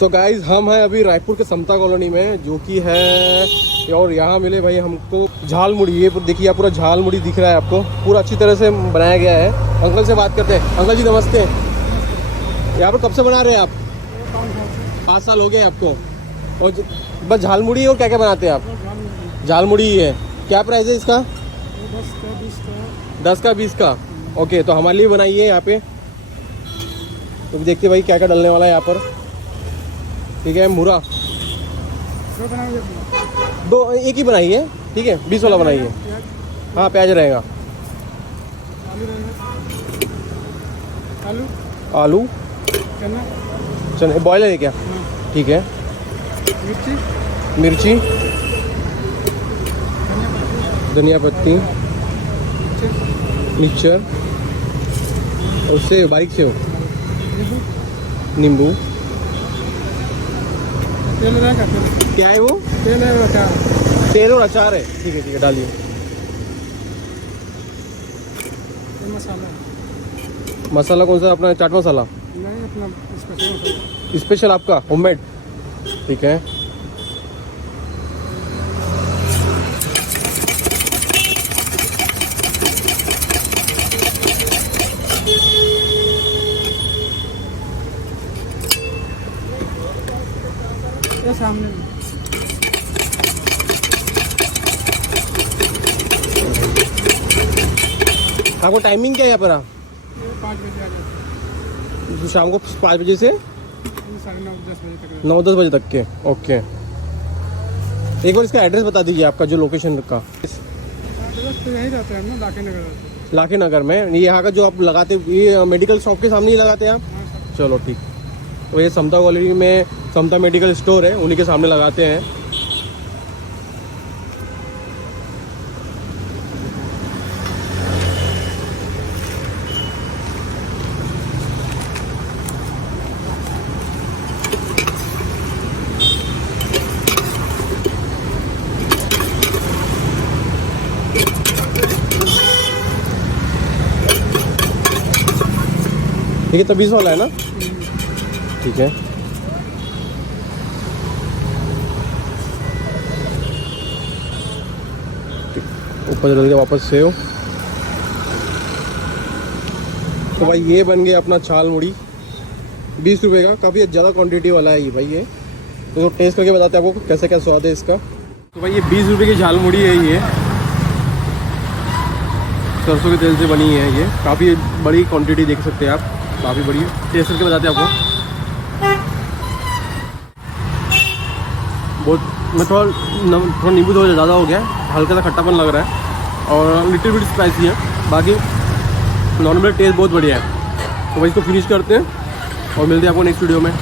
So guys हम हैं अभी रायपुर के समता कॉलोनी में, जो कि है, और यहाँ मिले भाई हमको झाल मुड़ी। ये देखिए आप, पूरा झाल मुड़ी दिख रहा है आपको, पूरा अच्छी तरह से बनाया गया है। अंकल से बात करते हैं। अंकल जी नमस्ते। यहाँ पर कब से बना रहे हैं आप? 5 साल हो गए आपको। और बस झाल मुड़ी और क्या क्या बनाते हैं आप? झाल मुड़ी ही है। क्या प्राइस है इसका? 10 का 20 का। ओके, तो हमारे लिए बनाइए यहाँ पे। तो देखते भाई क्या क्या डलने वाला है यहाँ पर। ठीक है, मुरा दो एक ही बनाइए, ठीक है, 20 वाला बनाइए। हाँ, प्याज रहेगा। आलू चने बॉयल है क्या? ठीक है। मिर्ची, धनिया पत्ती, मिक्सचर, और सेव, बारीक सेव, नींबू। क्या है वो? तेल है और अचार। तेल और अचार है, ठीक है ठीक है, डालिए। मसाला कौन सा? अपना चाट मसाला? नहीं, अपना स्पेशल आपका होममेड। ठीक है। ये सामने आपको टाइमिंग क्या है यहाँ पर? 5 बजे शाम को 5 बजे से 9-10 बजे तक के। ओके, एक बार इसका एड्रेस बता दीजिए आपका, जो लोकेशन का। एड्रेस तो यहीं रहते हैं हम, लाखे नगर में। ये यहाँ का जो आप लगाते, ये मेडिकल शॉप के सामने ही लगाते हैं आप? चलो ठीक। तो ये समता कॉलोनी में समता मेडिकल स्टोर है, उन्हीं के सामने लगाते हैं। ठीक है, तो 20 वाला है ना? ठीक है। ऊपर डाल के वापस सेव। तो भाई ये बन गया अपना झाल मुड़ी, 20 रुपये का। काफ़ी ज़्यादा क्वांटिटी वाला है ये भाई। ये तो टेस्ट करके बताते हैं आपको कैसे क्या स्वाद है इसका। तो भाई ये 20 रुपये की झाल मुड़ी है। ये सरसों के तेल से बनी है। ये काफ़ी बड़ी क्वांटिटी देख सकते हैं आप, काफ़ी बड़ी। टेस्ट करके बताते हैं आपको। बहुत मैं थोड़ा नींबू थोड़ा ज़्यादा हो गया, हल्का सा खट्टापन लग रहा है, और लिटिल बिट स्पाइसी है। बाकी नॉर्मल टेस्ट बहुत बढ़िया है। तो भाई इसको फिनिश करते हैं और मिलते हैं आपको नेक्स्ट वीडियो में।